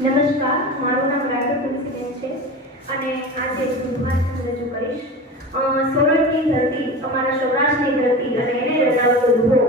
નમસ્કાર, મારું નામ રાઠોડ તુલસીબેન છે અને આજે હું રજૂ કરીશ. સોરઠની ધરતી અમારા સૌરાષ્ટ્રની ધરતી અને એને રચાવેલો દુહો